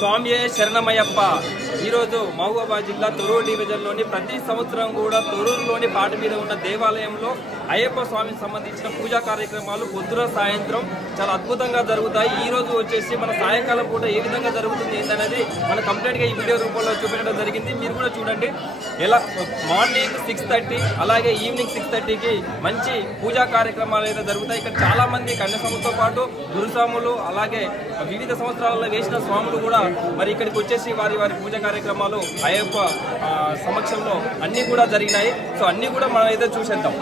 స్వామియే శరణమయ్యప్ప. ఈరోజు మహబూబాబాద్ జిల్లా తొర్రూరు డివిజన్లోని ప్రతి సంవత్సరం కూడా తొర్రూరులోని పాట మీద ఉన్న దేవాలయంలో అయ్యప్ప స్వామికి సంబంధించిన పూజా కార్యక్రమాలు పొద్దున సాయంత్రం చాలా అద్భుతంగా జరుగుతాయి. ఈ రోజు వచ్చేసి మన సాయంకాలం పూట ఏ విధంగా జరుగుతుంది ఏంటనేది మన కంప్లీట్గా ఈ వీడియో రూపంలో చూపించడం జరిగింది. మీరు కూడా చూడండి. ఎలా మార్నింగ్ 6:30 అలాగే ఈవినింగ్ 6:30కి మంచి పూజా కార్యక్రమాలు అయితే జరుగుతాయి. ఇక్కడ చాలా మంది కన్యాస్వాములతో పాటు గురుస్వాములు అలాగే వివిధ సంవత్సరాలలో వేసిన స్వాములు కూడా మరి ఇక్కడికి వచ్చేసి వారి పూజా కార్యక్రమాలు అయ్యప్ప సమక్షంలో అన్ని కూడా జరిగినాయి. సో అన్ని కూడా మనం అయితే చూసేద్దాం.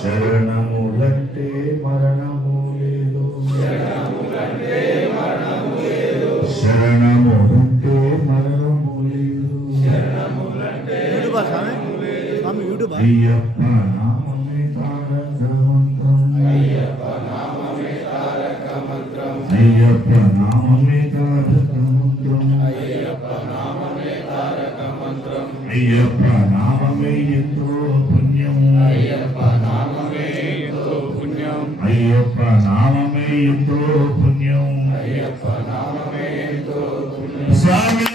శరణములంటే మరణము లేదు శరణములంటే మరణము లేదు అయ్యప్ప నామమే తారక మంత్రం అయ్యప్ప నామమే తారక మంత్రం అయ్యప్ప నామమే తారక మంత్రం అయ్యప్ప నామమే తారక మంత్రం అయ్యప్ప నామమే ఎంతో పుణ్యం అయ్యప్ప నామమే ఎంతో పుణ్యం అయ్యప్ప నామమే ఎంతో పుణ్యం అయ్యప్ప నామమే ఎంతో పుణ్యం స్వామి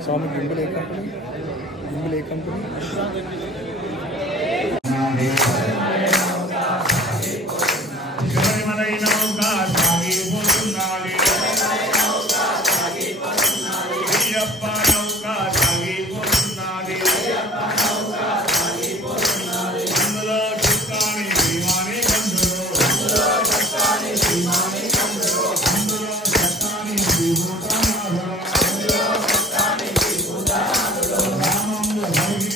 स्वामी गिंबल एक कंपनी Thank you.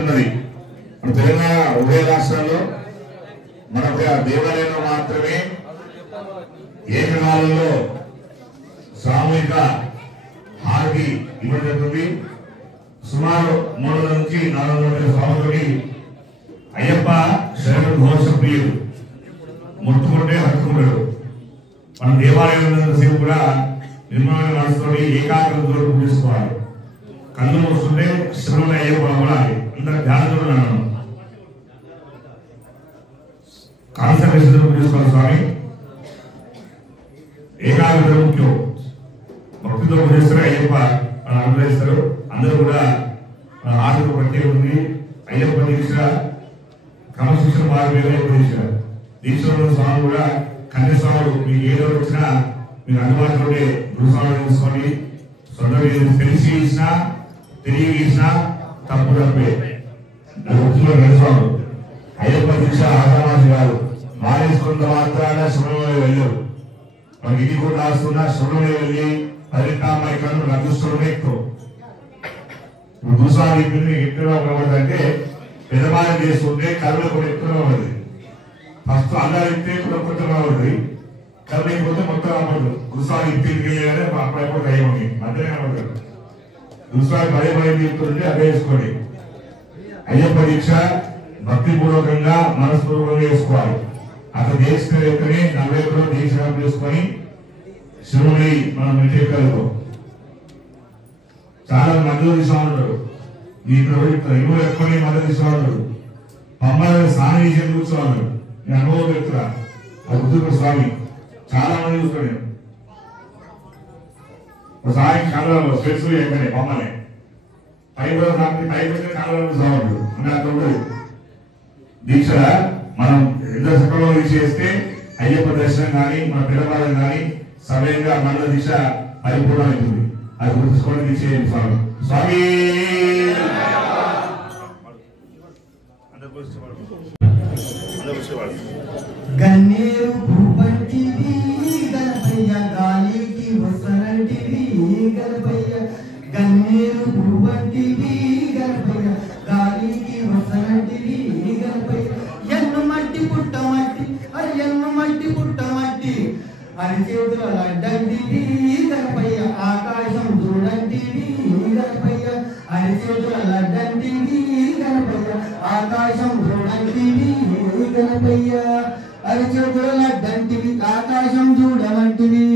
ఉన్నది మన తెలంగాణ ఉభయ రాష్ట్రాల్లో మన దేవాలయంలో మాత్రమే ఏకకాలంలో సామూహిక హారతి ఇవ్వడం జరుగుతుంది. సుమారు 300 నుంచి 400 స్వాములకి అయ్యప్ప శరణ ఘోష ప్రియుడు, ముట్టుకుంటే హత్తుకుంటాడు. మన దేవాలయంలో సేవ కూడా నిర్మాణ మనసుతోటి ఏకాగ్రతతో పూజించుకోవాలి. కళ్ళు మూస్తుంటే శ్రమలు అయ్యప్ప అవ్వాలి. అందరూ ధ్యానంతో అన్నాను కాన్సన్ట్రేషన్ పూజించుకోవాలి. స్వామి ఏకాగ్రత ముఖ్యం. భక్తితో పూజిస్తారు అయ్యప్ప మనం అనుగ్రహిస్తారు. అందరూ కూడా మన ఆర్థిక ప్రత్యేక ఉంది. అయ్యప్ప దీక్ష క్రమశిక్షణ మార్గం దీక్ష దీక్షలో స్వామి కూడా కన్యస్వాములు మీకు ఏదో వచ్చినా మీరు అందుబాటులోనే గురుస్వామి తీసుకొని సొంత తెలిసి ఇచ్చినా తిరిగి ఇచ్చినా తప్పు తప్పే. కన్యస్వాములు అయ్యప్ప దీక్ష ఆసమాసి గారు మానేసుకున్న మాత్రాన శుభ్రమే వెళ్ళారు. మనకి ఇది కూడా రాస్తున్నా శుభ్రమే వెళ్ళి పరిణామాయికను అదృష్టమే ఎక్కువ. గురుస్వామి ఎక్కువ అంటే పెదమానం చేసుకుంటే కరుణ కూడా ఎక్కువగా ఉంటుంది. ఫస్ట్ అందరూ ఇస్తే కూడా కొత్తగా ఉంటుంది. కరుణ పోతే మొత్తం అవ్వదు. గురుస్వామి ఇంటికి అప్పుడప్పుడు అయ్యి మధ్యనే అవ్వదు. గురుస్వామి పదే పదే చెప్తుంటే అదే వేసుకోండి. అయ్యప్ప దీక్ష భక్తిపూర్వకంగా మనస్పూర్వకంగా వేసుకోవాలి. అక్కడ దేశమే 40 దీక్ష చేసుకొని శివుని మనం మెట్టెక్కగలుగుతాం. చాలా మధ్యలో తీసుకోమంటారు. ఇక్కడ ఇల్లు ఎక్కువ మధ్య తీసుకోమంటారు. మమ్మల్ని స్నానం చేసి కూర్చోమన్నారు. నేను అనుభవం చెప్తున్నా. అది గుర్తుకు స్వామి చాలా మంది చూసుకోండి. ఒకసారి కళ్ళలో స్పెట్స్ అయిపోయినాయి మమ్మల్ని పైకి కళ్ళలో చూసుకోమంటారు. అంటే అంత ఉండదు. దీక్ష మనం ఎంత సక్రమంగా దీక్ష చేస్తే అయ్యప్ప దర్శనం కానీ మన పిల్లపాదం కానీ సమయంగా మన దీక్ష పరిపూర్ణమవుతుంది. అది గుర్తుంచుకోవడం దీక్ష స్వామి స్వామి గన్నేరు భూపంటివి గణపయ్య గాలికి వసనంటివి గణపయ్య గన్నేరు భూపంటివి గణపయ్య గాలికి వసనంటివి గణపయ్య ఎన్ను మట్టి పుట్టమట్టి అది ఎన్ను మట్టి పుట్టమట్టి అరిచేతుల లడ్డంటివి గణపయ్య ఆకాశం చూడంటివి గణపయ్య అరిచేతుల లడ్డంటివి గణపయ్య ఆకాశం చూడంటివి గణపయ్య అరిచేతుల లడ్డంటివి ఆకాశం చూడమంటివి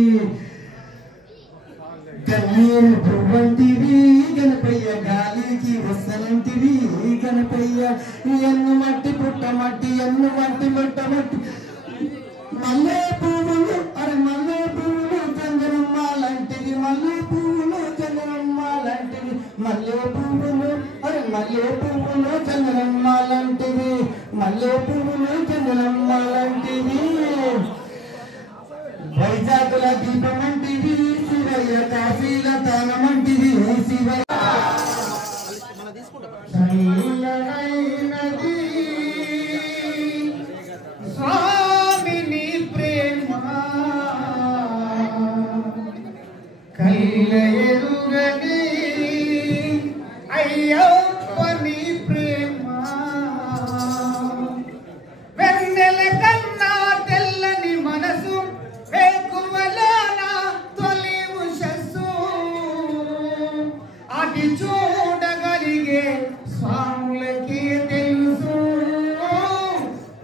గన్నేరు పువ్వంటివి గణపయ్య గాలికి వస్తనంటివి గణపయ్య ఎన్ను మట్టి పుట్టమట్టి ఎన్ను మట్టి పుట్టమట్టి మల్లె పువ్వులు అరే మల్లె పువ్వులు చంద్రమ్మ లాంటివి మల్లె పువ్వులు చంద్రమ్మ లాంటివి మల్లె పువ్వులు అరే మల్లె పువ్వులు చంద్రమ్మ లాంటివి మల్లె పువ్వులు చంద్రమ్మ లాంటివి వైజాగుల దీపమంటివి శివయ్య కాశీల తానమంటివి శివయ్య స్వామిని ప్రేమ కైలయరుగని అయ్యప్పని ప్రేమ వెన్నెల కన్నా తెల్లని మనసు వేకువలోన తొలి ఉషస్సు అటు చూడగలిగే స్వాములకి తెలుసు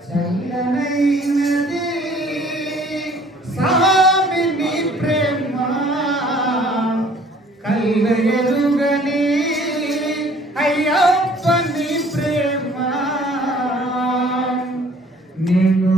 చల్లనైనది స్వామిని ప్రేమ కళ్ళ ఎరుగని అయ్యప్పని ప్రేమ నేను